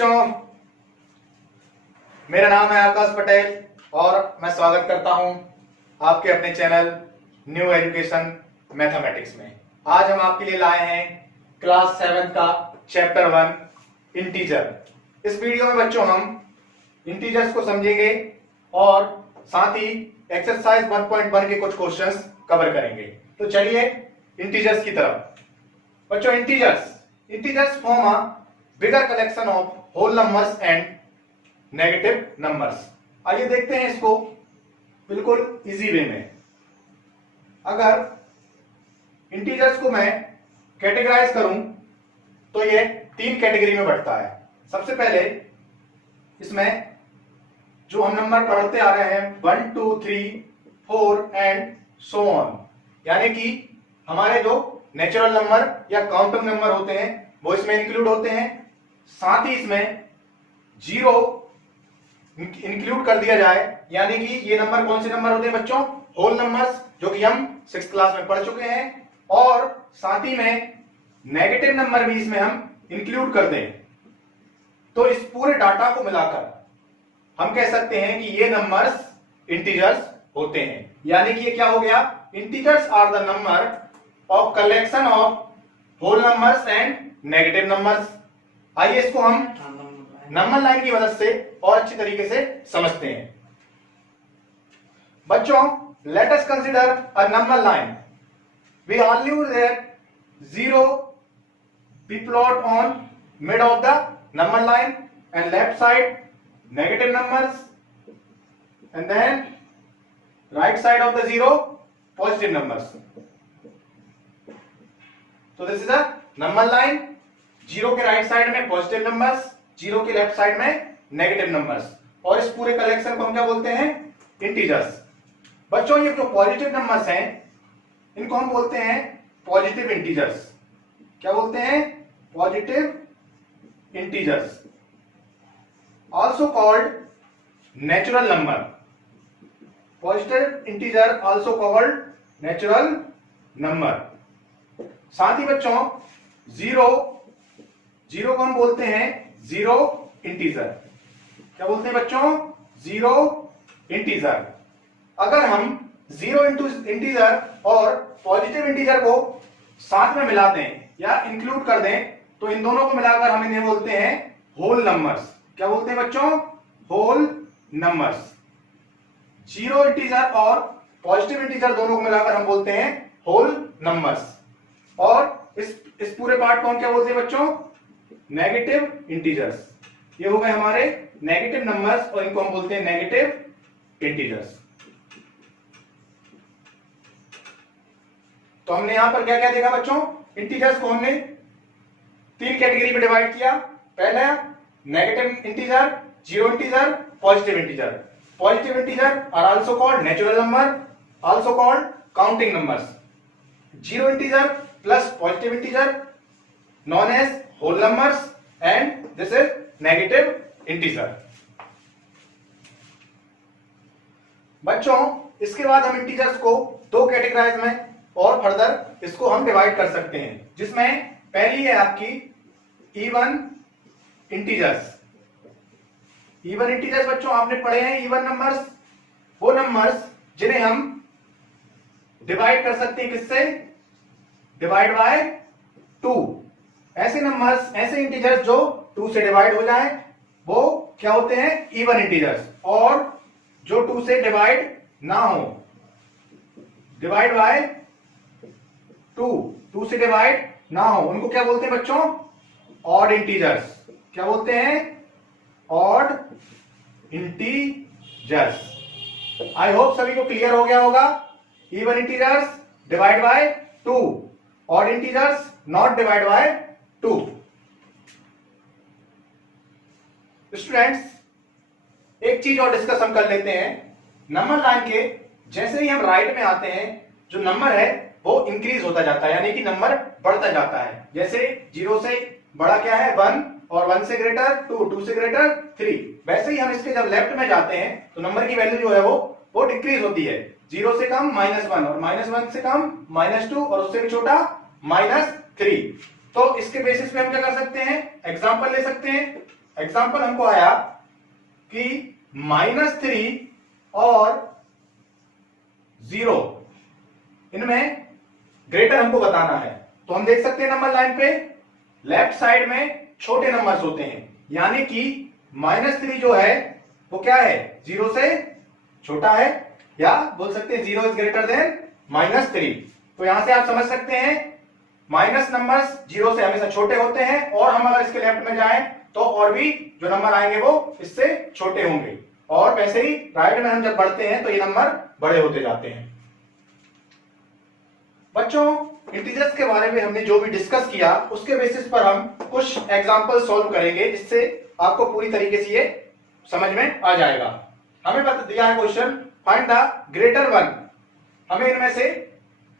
बच्चों, मेरा नाम है आकाश पटेल और मैं स्वागत करता हूं आपके अपने चैनल न्यू एजुकेशन मैथमेटिक्स में। आज हम आपके लिए लाए हैं क्लास 7 का चैप्टर 1 इंटीजर। इस वीडियो में बच्चों हम इंटीजर्स को समझेंगे और साथ ही एक्सरसाइज 1.1 के कुछ क्वेश्चंस कवर करेंगे। तो चलिए इंटीजर्स की तरफ। बच्चों, integers form a bigger collection of whole numbers and negative numbers. आइए देखते हैं इसको बिल्कुल इजी वे में। अगर इंटीजर्स को मैं कैटेगराइज करूं तो ये 3 कैटेगरी में बढ़ता है। सबसे पहले इसमें जो हम नंबर पढ़ते आ रहे हैं 1 2 3 4 एंड सो ऑन, यानी कि हमारे जो नेचुरल नंबर या काउंटिंग नंबर होते हैं वो इसमें इंक्लूड होते हैं। साथ ही इसमें 0 इंक्लूड कर दिया जाए, यानी कि ये नंबर कौन से नंबर होते हैं बच्चों? होल नंबर्स, जो कि हम 6th क्लास में पढ़ चुके हैं। और साथ ही में नेगेटिव नंबर भी इसमें हम इंक्लूड कर दें तो इस पूरे डाटा को मिलाकर हम कह सकते हैं कि ये नंबर्स इंटीजर्स होते हैं। यानी कि ये क्या हो गया? Integers are the number of collection of whole numbers and negative numbers. आइए इसको हम नंबर लाइन की मदद से और अच्छी तरीके से समझते हैं। बच्चों, let us consider a number line. We always that 0 be plot on mid of the number line and left side negative numbers and then right side of the 0 positive numbers. So this is a number line. 0 के right side में positive numbers, 0 के left side में negative numbers, और इस पूरे collection को हम क्या बोलते हैं? इंटीजर्स। बच्चों, ये जो पॉजिटिव नंबर्स हैं इनको हम बोलते हैं पॉजिटिव इंटीजर्स। क्या बोलते हैं? Positive integers, also called natural number. Positive integer also called natural number. साथ ही बच्चों, 0 को हम बोलते हैं जीरो इंटीजर। क्या बोलते हैं बच्चों? Zero integer. अगर हम जीरो इंटीजर और पॉजिटिव इंटीजर को साथ में मिला दें या इंक्लूड कर दें तो इन दोनों को मिलाकर हम इन्हें बोलते हैं होल नंबर्स। क्या बोलते हैं बच्चों? Whole numbers. जीरो इंटीजर और पॉजिटिव इंटीजर दोनों को मिलाकर हम बोलते हैं होल नंबर्स। और इस पूरे पार्ट को हम क्या बोलते हैं बच्चों? Negative integers. ये हो गए हमारे नेगेटिव नंबर्स और इनको हम बोलते हैं नेगेटिव इंटीजर्स। तो हमने यहां पर क्या क्या देखा बच्चों? इंटीजर्स को हमने 3 कैटेगरी में डिवाइड किया। पहला negative integer, zero integer, positive integer. Positive integer are also called natural number, also called counting numbers. Zero integer plus positive integer known as whole numbers and this is negative integer. बच्चों, इसके बाद हम integers को 2 categorise में और further इसको हम divide कर सकते हैं, जिसमें पहली है आपकी इवन इंटीजर्स। इवन इंटीजर्स बच्चों आपने पढ़े हैं इवन नंबर्स, वो नंबर्स जिन्हें हम डिवाइड कर सकते हैं किससे? Divide by 2। ऐसे नंबर्स, ऐसे इंटीजर्स जो 2 से डिवाइड हो जाएं वो क्या होते हैं? Even integers. और जो 2 से डिवाइड ना हो, डिवाइड बाय 2 से डिवाइड ना हो, उनको क्या बोलते हैं बच्चों? Odd integers. क्या बोलते हैं? Odd integers. आई होप सभी को क्लियर हो गया होगा। Even integers divide by 2, odd integers not divide by 2। Students, एक चीज और डिस्कस हम कर लेते हैं। नंबर लाइन के जैसे ही हम राइट में आते हैं जो नंबर है वो इंक्रीज होता जाता है, यानी कि नंबर बढ़ता जाता है। जैसे 0 से बड़ा क्या है? 1, और 1 से ग्रेटर 2, 2 से ग्रेटर 3। वैसे ही हम इसके जब लेफ्ट में जाते हैं तो नंबर की वैल्यू जो है वो डिक्रीज होती है। 0 से कम -1 और -1 से कम -2 और उससे भी छोटा -3। तो इसके बेसिस पे हम क्या कर सकते हैं? एग्जांपल ले सकते हैं। एग्जाम्पल हमको आया कि -3 और 0 इनमें ग्रेटर हमको बताना है। तो हम देख सकते हैं नंबर लाइन पे लेफ्ट साइड में छोटे नंबर्स होते हैं, यानी कि -3 जो है वो क्या है, 0 से छोटा है, या बोल सकते हैं 0 इज ग्रेटर देन -3। तो यहां से आप समझ सकते हैं माइनस नंबर्स 0 से हमेशा छोटे होते हैं, और हम अगर इसके लेफ्ट में जाएं तो और भी जो नंबर आएंगे वो इससे छोटे होंगे, और वैसे ही राइट में हम जब बढ़ते हैं तो ये नंबर बड़े होते जाते हैं। बच्चों, इंटीजर्स के बारे में हमने जो भी डिस्कस किया उसके बेसिस पर हम कुछ एग्जांपल सॉल्व करेंगे, जिससे आपको पूरी तरीके से ये समझ में आ जाएगा। हमें बता दिया है question, find the greater one. हमें इनमें से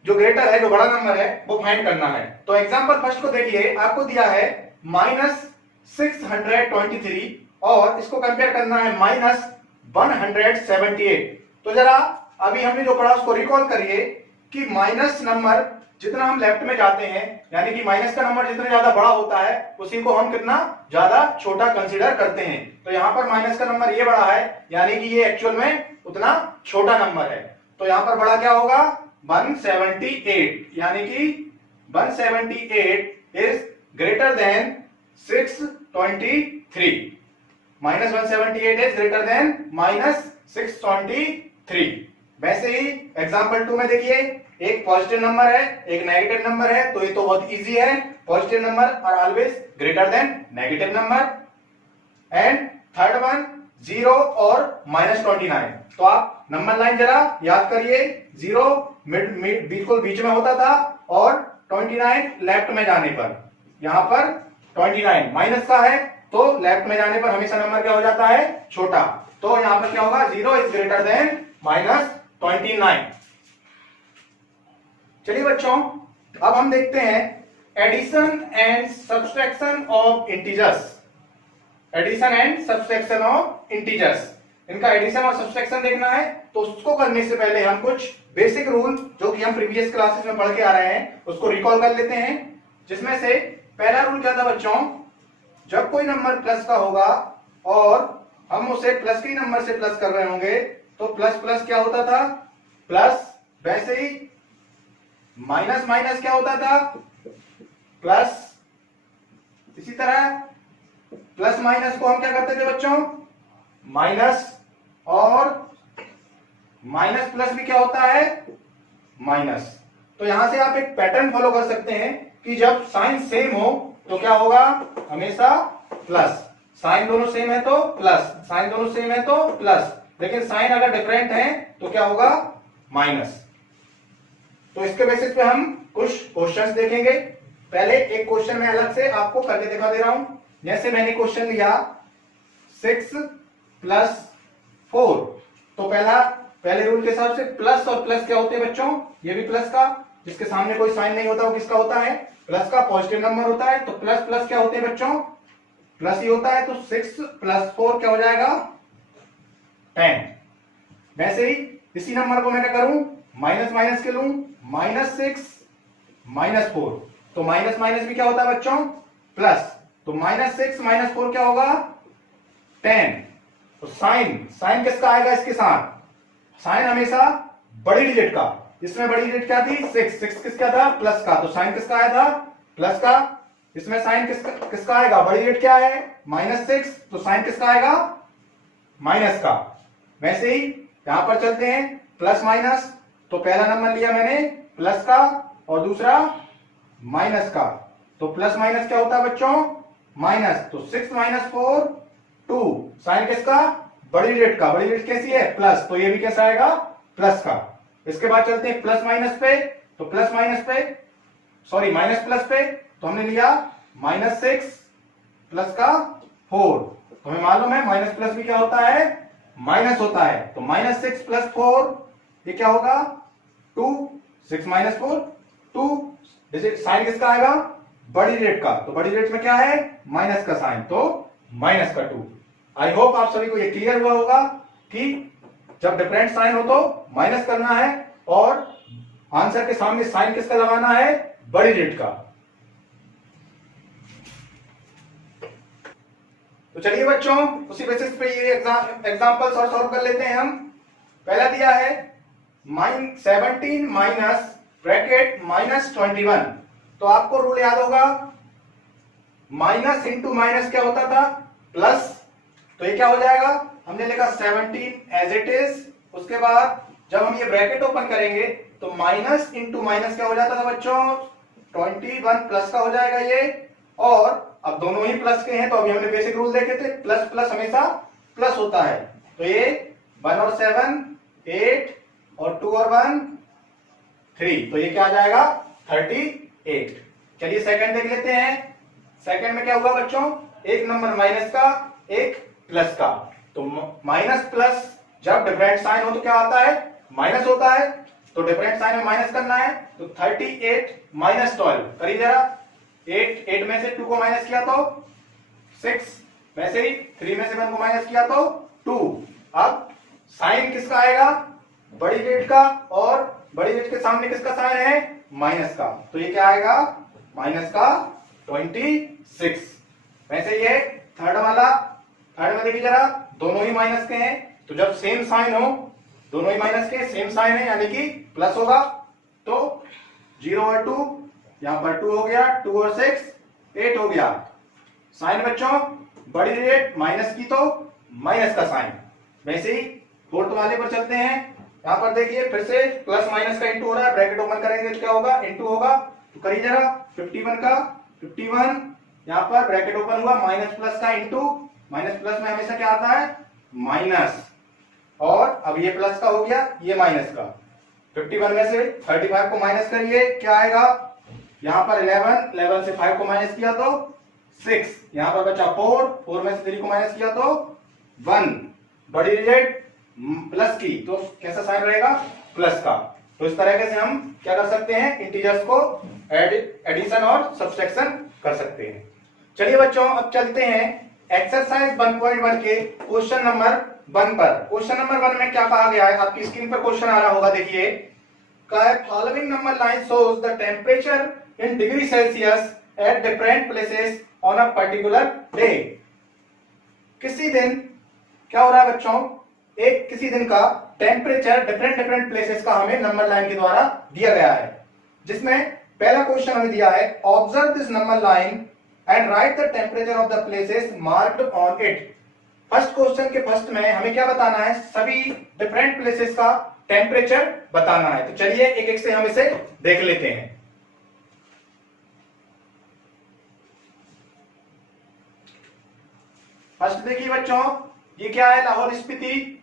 जो ग्रेटर है, जो बड़ा नंबर है, वो फाइंड करना है। तो एग्जांपल फर्स्ट को देखिए, आपको दिया है -623 और इसको कंपेयर करना है -178। तो जरा अभी हमने जो पढ़ा उसको रिकॉल करिए कि माइनस नंबर जितना हम लेफ्ट में जाते हैं, यानी कि माइनस का नंबर जितना ज्यादा बड़ा होता है उसी को हम कितना ज्यादा छोटा कंसीडर करते हैं। तो यहां पर माइनस का नंबर ये बड़ा है, यानी कि ये एक्चुअल में उतना छोटा नंबर है। तो यहां पर बड़ा क्या होगा, 178, यानी कि 178 is greater than 623। -178 is greater than -623। वैसे ही एग्जांपल 2 में देखिए, एक पॉजिटिव नंबर है, एक नेगेटिव नंबर है, तो ये तो बहुत इजी है। Positive number are always greater than negative number. And third one 0 और -29। तो आप नंबर लाइन जरा याद करिए, 0 बिल्कुल बीच में होता था और 29 लेफ्ट में जाने पर, यहां पर 29 माइनस का है तो लेफ्ट में जाने पर हमेशा नंबर क्या हो जाता है, छोटा। तो यहां पर क्या होगा, 0 इज ग्रेटर देन -29। चलिए बच्चों, अब हम देखते हैं addition and subtraction of integers. Addition and subtraction of integers, इनका एडिशन और सब्सट्रैक्शन देखना है। तो उसको करने से पहले हम कुछ बेसिक रूल जो कि हम प्रीवियस क्लासेस में पढ़ के आ रहे हैं उसको रिकॉल कर लेते हैं। जिसमें से पहला रूल क्या था बच्चों, जब कोई नंबर प्लस का होगा और हम उसे प्लस के नंबर से प्लस कर रहे होंगे तो प्लस प्लस क्या होता था, प्लस। वैसे ही माइनस माइनस क्या होता था, प्लस। इसी तरह प्लस माइनस को हम क्या करते थे बच्चों, माइनस। और माइनस प्लस भी क्या होता है, माइनस। तो यहां से आप एक पैटर्न फॉलो कर सकते हैं कि जब साइन सेम हो तो क्या होगा, हमेशा प्लस। साइन दोनों सेम है तो प्लस, साइन दोनों सेम है तो प्लस, लेकिन साइन अगर डिफरेंट है तो क्या होगा, माइनस। तो इसके बेसिस पे हम कुछ क्वेश्चंस देखेंगे। पहले एक क्वेश्चन में अलग से आपको करके दिखा दे रहा हूं। जैसे मैंने क्वेश्चन लिया 6 + 4, तो पहले रूल के हिसाब से प्लस और प्लस क्या होते हैं बच्चों, ये भी प्लस का, जिसके सामने कोई साइन नहीं होता वो किसका होता है, प्लस का, पॉजिटिव नंबर होता है। तो प्लस प्लस क्या होते हैं बच्चों, प्लस ही होता है। तो 6 + 4 क्या हो जाएगा, 10। वैसे ही इसी नंबर को मैं क्या करूं, माइनस माइनस के लूं, -6 - 4, तो माइनस माइनस भी क्या होता है बच्चों, प्लस। तो -6 - 4 क्या होगा, 10। तो साइन किसका आएगा इसके साथ, साइन हमेशा बड़ी डिजिट का। इसमें बड़ी डिजिट क्या थी, 6 किसका था, प्लस का, तो साइन किसका आया था, प्लस का। इसमें साइन किसका आएगा, बड़ी डिजिट क्या है, -6, तो साइन किसका आएगा, माइनस का। वैसे ही यहां पर चलते हैं प्लस माइनस। तो पहला नंबर लिया मैंने प्लस का और दूसरा माइनस का। तो प्लस माइनस क्या होता है बच्चों, माइनस। तो 6 - 4 2, साइन किसका, बड़ी डिजिट का। बड़ी डिजिट कैसी है, प्लस, तो ये भी कैसा आएगा, प्लस का। इसके बाद चलते हैं प्लस माइनस पे। तो प्लस माइनस पे, सॉरी माइनस प्लस पे, तो हमने लिया -6 प्लस का 4। तो हमें मालूम है माइनस प्लस भी क्या होता है, माइनस होता है। तो -6 + 4 ये क्या होगा, 2। 6 - 4 2, डिजिट साइन किसका आएगा, बड़ी डिजिट का। तो बड़ी डिजिट में क्या है, माइनस का साइन, तो -2। आई होप आप सभी को ये क्लियर हुआ होगा कि जब डिफरेंट साइन हो तो माइनस करना है और आंसर के सामने साइन किसका लगाना है, बड़ी डिजिट का। तो चलिए बच्चों, उसी बेसिस पे ये एग्जांपल्स और सॉल्व कर लेते हैं हम। पहला दिया है 17 माइनस ब्रैकेट -21। तो आपको रूल याद होगा, माइनस इंटू माइनस क्या होता था, प्लस। तो ये क्या हो जाएगा, हमने लिखा 17 एज इट इज। उसके बाद जब हम ये ब्रैकेट ओपन करेंगे तो माइनस इंटू माइनस क्या हो जाता था बच्चों, 21 प्लस का हो जाएगा ये। और अब दोनों ही प्लस के हैं, तो अभी हमने बेसिक रूल देखे थे, प्लस प्लस हमेशा प्लस होता है। तो ये 1 और 7 8 और 2 और 1 3, तो ये क्या आ जाएगा 38। चलिए सेकंड देख लेते हैं। सेकंड में क्या हुआ बच्चों, एक नंबर माइनस का, एक प्लस का। तो माइनस प्लस जब डिफरेंट साइन हो तो क्या आता है, माइनस होता है। तो डिफरेंट साइन में माइनस करना है, तो 38 माइनस 12 करिए जरा। 8 में से 2 को माइनस किया तो 6, वैसे ही 3 में से 1 को माइनस किया तो 2। अब साइन किसका आएगा, बड़ी डिजिट का, और बड़ी डिजिट के सामने किसका साइन है, माइनस का। तो ये क्या आएगा, माइनस का 26। वैसे ये थर्ड वाला, थर्ड में देखिए जरा, दोनों ही माइनस के हैं। तो जब सेम साइन हो, दोनों ही माइनस के, सेम साइन है यानी कि प्लस होगा। तो 0 और 2, यहां पर 2 हो गया, 2 और 6 8 हो गया। साइन बच्चों बड़ी डिजिट माइनस की तो माइनस का साइन। वैसे ही फोर्थ वाले पर चलते हैं। यहां पर देखिए फिर से प्लस माइनस का इंटू हो रहा है, ब्रैकेट ओपन करेंगे तो क्या होगा, इंटू होगा। तो करिए जरा 51 का 51, यहां पर ब्रैकेट ओपन हुआ, माइनस प्लस का इंटू, माइनस प्लस में हमेशा क्या आता है, माइनस। और अब ये प्लस का हो गया, ये माइनस का। 51 में से 35 को माइनस करिए, क्या आएगा, यहां पर 11 से 5 को माइनस किया तो 6, यहां पर बचा 4 में से 3 को माइनस किया तो 1। बड़ी डिजिट प्लस की तो कैसा साइन रहेगा, प्लस का। तो इस तरह से हम क्या कर सकते हैं, इंटीजर्स को एडिशन और सब्सट्रैक्शन कर सकते हैं। चलिए बच्चों, अब चलते हैं एक्सरसाइज 1.1 के क्वेश्चन नंबर 1 पर। क्वेश्चन नंबर 1 में क्या कहा गया है, आपकी स्क्रीन पर क्वेश्चन आ रहा होगा, देखिए। Following number line shows the temperature in degree Celsius at different places on a particular day. किसी दिन क्या हो रहा है बच्चों, एक किसी दिन का टेम्परेचर डिफरेंट प्लेसेस का हमें नंबर लाइन के द्वारा दिया गया है। जिसमें पहला क्वेश्चन हमें दिया है, observe this number line and right the temperature of the places marked on it. First question के फर्स्ट में हमें क्या बताना है, सभी डिफरेंट प्लेसेस का टेम्परेचर बताना है। तो चलिए एक एक से हम इसे देख लेते हैं। फर्स्ट देखिए बच्चों, ये क्या है, लाहौर स्पीति।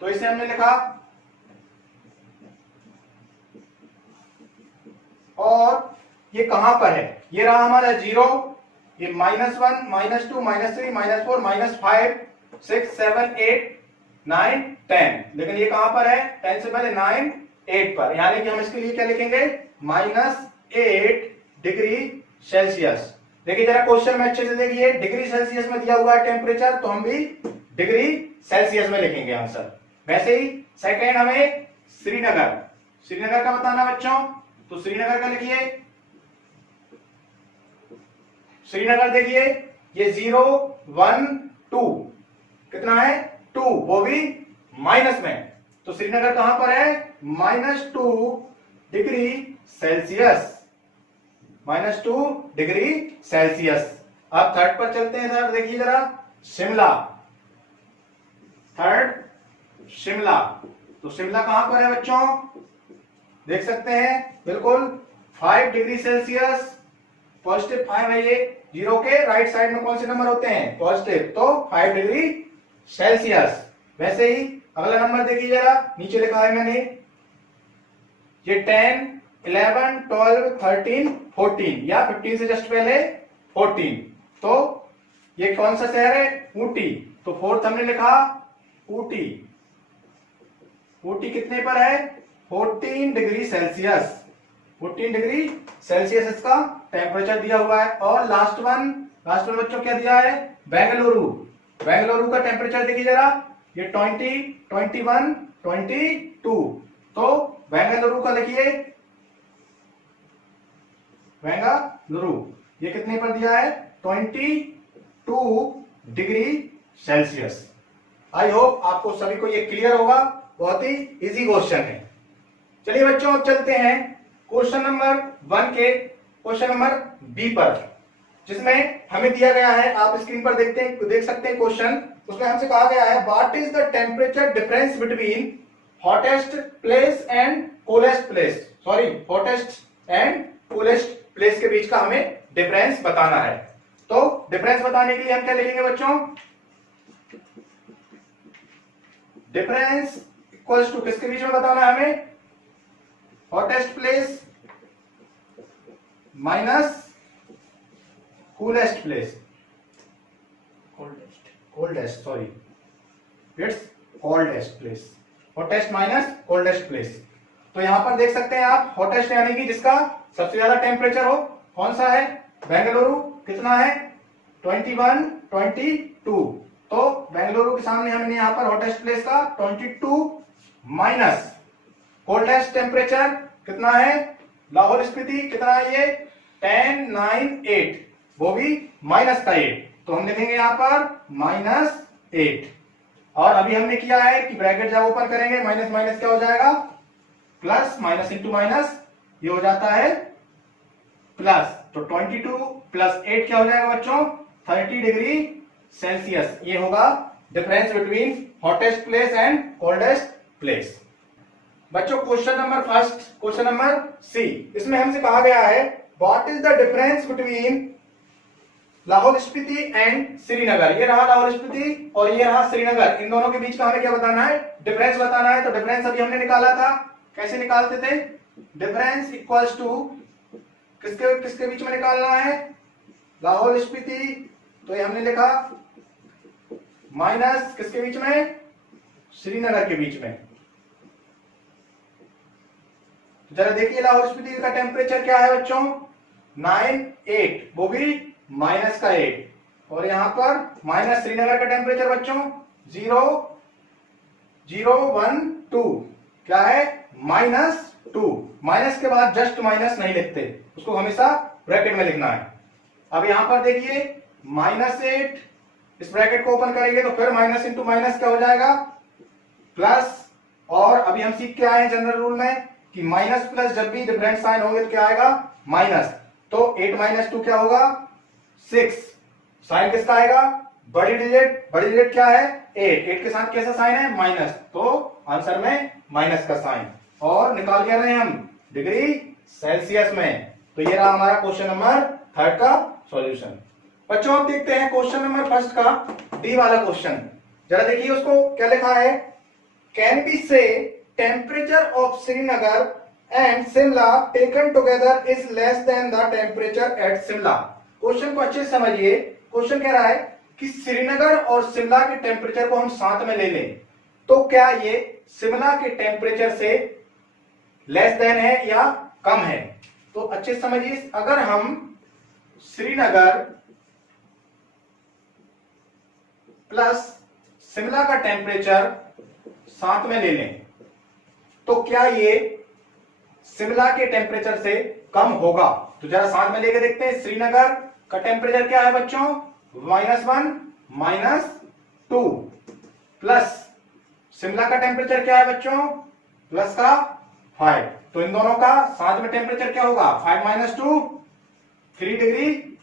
तो इसे हमने लिखा, और ये कहां पर है, ये रहा हमारा 0, ये -1 -2 -3 -4 -5 6 7 8 9 10, लेकिन ये कहां पर है, 10 से पहले 9 8 पर, यानी कि हम इसके लिए क्या लिखेंगे, -8 डिग्री सेल्सियस। देखिए जरा क्वेश्चन में अच्छे से देखिए, डिग्री सेल्सियस में दिया हुआ है टेम्परेचर, तो हम भी डिग्री सेल्सियस में लिखेंगे आंसर। वैसे ही सेकेंड हमें श्रीनगर, श्रीनगर का बताना बच्चों, तो श्रीनगर का लिखिए। श्रीनगर देखिए, ये 0 1 2 कितना है, 2, वो भी माइनस में। तो श्रीनगर कहां पर है, -2 डिग्री सेल्सियस, -2 डिग्री सेल्सियस। अब थर्ड पर चलते हैं सर, देखिए जरा, शिमला। थर्ड शिमला, तो शिमला कहां पर है बच्चों, देख सकते हैं बिल्कुल 5 डिग्री सेल्सियस, पॉजिटिव 5 है ये। 0 के राइट साइड में कौन से नंबर होते हैं, पॉजिटिव, तो 5 डिग्री सेल्सियस। वैसे ही अगला नंबर देखिए जरा, नीचे लिखा है मैंने, ये 10 11 12 13 14 या 15 से जस्ट पहले 14। तो ये कौन सा शहर है, ऊटी। तो फोर्थ हमने लिखा ऊटी। ऊटी कितने पर है, 14 डिग्री सेल्सियस। 14 डिग्री सेल्सियस इसका टेम्परेचर दिया हुआ है। और लास्ट वन बच्चों क्या दिया है, बेंगलुरु। बेंगलुरु का टेम्परेचर देखिए जरा, ये 20 21 22। तो बेंगलुरु का लिखिए, बेंगलुरु ये कितने पर दिया है, 20 डिग्री सेल्सियस। आई होप आपको सभी को ये क्लियर होगा, बहुत ही इजी क्वेश्चन है। चलिए बच्चों अब चलते हैं क्वेश्चन नंबर 1 के क्वेश्चन नंबर बी पर, जिसमें हमें दिया गया है, आप स्क्रीन पर देख सकते हैं क्वेश्चन। उसमें हमसे कहा गया है what is the temperature difference between hottest place and coldest place, sorry hottest and coldest place के बीच का हमें डिफरेंस बताना है। तो डिफरेंस बताने के लिए हम क्या लिखेंगे बच्चों, डिफरेंस इक्वल्स टू किसके बीच में बताना है हमें, hottest place minus coolest place, coldest sorry it's coldest place, hottest minus coldest place. तो यहां पर देख सकते हैं आप, हॉटेस्ट यानी कि जिसका सबसे ज्यादा टेम्परेचर हो, कौन सा है, बेंगलुरु, कितना है 21, 22। तो बेंगलुरु के सामने हमने यहां पर हॉटेस्ट प्लेस का 22 माइनस कोल्डेस्ट टेम्परेचर कितना है, लाहौल स्पीति, कितना है ये 10, 9, 8, वो भी माइनस का 8, तो हम लिखेंगे यहां पर -8। और अभी हमने किया है कि ब्रैकेट जब ओपन करेंगे माइनस माइनस क्या हो जाएगा, प्लस, माइनस इंटू माइनस ये हो जाता है प्लस, तो 22 प्लस 8 क्या हो जाएगा बच्चों, 30 डिग्री सेल्सियस। ये होगा difference between hottest place and coldest place. बच्चों question number first, question number C, इसमें हमसे कहा गया है what is the difference between Lahaul Spiti and Srinagar. ये रहा लाहौल स्पीति और ये रहा श्रीनगर, इन दोनों के बीच का हमें क्या बताना है, डिफरेंस बताना है। तो डिफरेंस अभी हमने निकाला था, कैसे निकालते थे, डिफरेंस इक्वल्स टू किसके किसके बीच में निकालना है, लाहौल स्पीति, तो ये हमने लिखा माइनस किसके बीच में, श्रीनगर के बीच में। जरा देखिए लाहौल स्पीति का टेम्परेचर क्या है बच्चों, 9, 8, वो भी माइनस का 8, और यहां पर माइनस श्रीनगर का टेम्परेचर बच्चों 0, 0, 1, 2 क्या है -2। माइनस के बाद जस्ट माइनस नहीं लिखते, उसको हमेशा ब्रैकेट में लिखना है। अब यहां पर देखिए -8, इस ब्रैकेट को ओपन करेंगे तो फिर माइनस इंटू माइनस क्या हो जाएगा, प्लस। और अभी हम सीख के आए हैं जनरल रूल में कि माइनस प्लस जब भी डिफरेंट साइन होंगे तो क्या आएगा, माइनस। तो 8 - 2 क्या होगा, 6। साइन किसका आएगा, बड़ी डिजिट क्या है 8, 8 के साथ कैसा साइन है, माइनस, तो आंसर में माइनस का साइन। और निकाल क्या रहे हैं हम, डिग्री सेल्सियस में। तो ये रहा हमारा क्वेश्चन नंबर 3 का सॉल्यूशन। बच्चों अब देखते हैं क्वेश्चन नंबर फर्स्ट का डी वाला क्वेश्चन। जरा देखिए उसको क्या लिखा है, कैन बी से temperature of Srinagar and Shimla taken together is less than the temperature at Shimla. Question को अच्छे से समझिए, क्वेश्चन कह रहा है कि श्रीनगर और शिमला के टेम्परेचर को हम साथ में ले लें तो क्या ये शिमला के टेम्परेचर से लेस देन है या कम है। तो अच्छे से समझिए, अगर हम श्रीनगर प्लस शिमला का टेम्परेचर साथ में ले लें तो क्या ये शिमला के टेम्परेचर से कम होगा। तो जरा साथ में लेके देखते हैं, श्रीनगर का टेम्परेचर क्या है बच्चों, -1, -2, प्लस शिमला का टेम्परेचर क्या है बच्चों, प्लस का 5। तो इन दोनों का साथ में टेम्परेचर क्या होगा, 5 - 2 3 डिग्री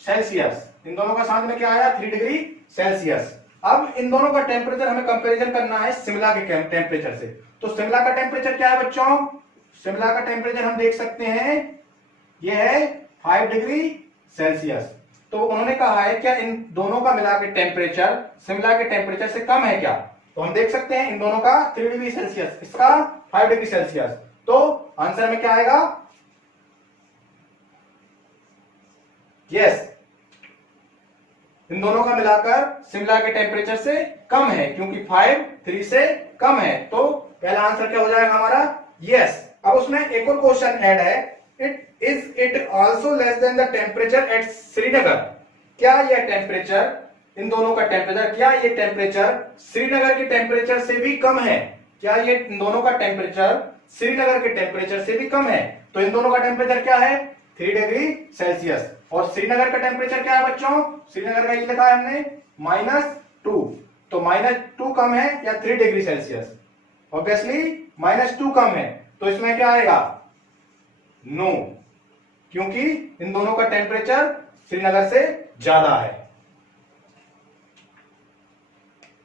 सेल्सियस। इन दोनों का साथ में क्या आया, 3 डिग्री सेल्सियस। अब इन दोनों का टेम्परेचर हमें कंपैरिजन करना है शिमला के टेम्परेचर से। तो शिमला का टेम्परेचर क्या है बच्चों, शिमला का टेम्परेचर हम देख सकते हैं ये है 5 डिग्री सेल्सियस। तो उन्होंने कहा है क्या इन दोनों का मिला के टेम्परेचर शिमला के टेम्परेचर से कम है क्या। तो हम देख सकते हैं इन दोनों का 3 डिग्री सेल्सियस, इसका 5 डिग्री सेल्सियस। तो आंसर में क्या आएगा, यस, इन दोनों का मिलाकर शिमला के टेम्परेचर से कम है, क्योंकि 5 3 से कम है। तो पहला आंसर क्या हो जाएगा हमारा, यस। अब उसमें एक और क्वेश्चन ऐड है, it also less than the temperature at Srinagar. क्या यह टेम्परेचर, इन दोनों का टेम्परेचर, क्या ये टेम्परेचर श्रीनगर के टेम्परेचर से भी कम है, क्या ये इन दोनों का टेम्परेचर श्रीनगर के टेम्परेचर से भी कम है। तो इन दोनों का टेम्परेचर क्या है, 3 डिग्री सेल्सियस। और श्रीनगर का टेम्परेचर क्या है बच्चों? श्रीनगर का ये लिखा है हमने -2। तो -2 कम है या 3 डिग्री सेल्सियस? ऑब्वियसली -2 कम है, तो इसमें क्या आएगा? नो, क्योंकि इन दोनों का टेम्परेचर श्रीनगर से ज्यादा है।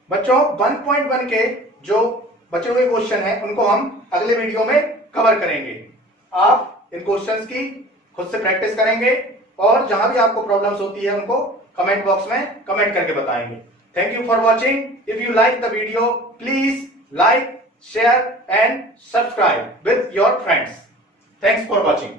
बच्चों 1.1 के जो बचे हुए क्वेश्चन हैं उनको हम अगले वीडियो में कवर करेंगे। आप इन क्वेश्चंस की खुद से प्रैक्टिस करेंगे और जहां भी आपको प्रॉब्लम्स होती है उनको कमेंट बॉक्स में कमेंट करके बताएंगे। Thank you for watching. If you like the video please like, share and subscribe with your friends. Thanks for watching.